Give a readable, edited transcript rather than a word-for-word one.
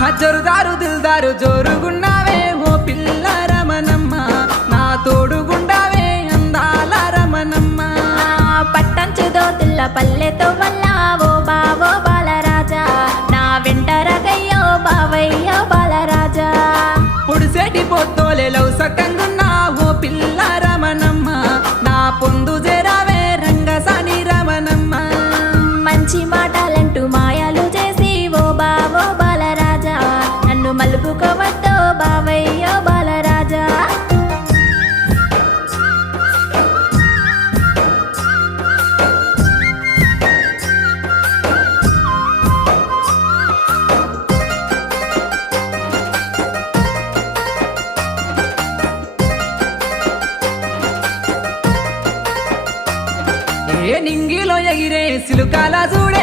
జరుదారు దిల్దారు జోరుగున్నావే ఓ పిల్ల రమణమ్మ, నా తోడుగుండావే అందాల రమణమ్మ. పట్టంచు దోతుల్ల పల్లెతో వల్ల ఓ బావో బాలరాజా, నా వెంట రగయ్యో బావయ్యో బాలరాజా. పొడిసేటి పొత్తోలే లవ్ సక్కంగున్నా ఓ పిల్ల రమణమ్మ, నా పొందు జరావే రంగసాని రమణమ్మ. మంచి మాటలంటూ మాయాలు చేసి ఓ బావో బాలరాజా, నన్ను మలుపుకోవద్దో బావయ్యో బాలరాజా. ఏ నింగిలో ఎగిరే సిలుకాల చూడే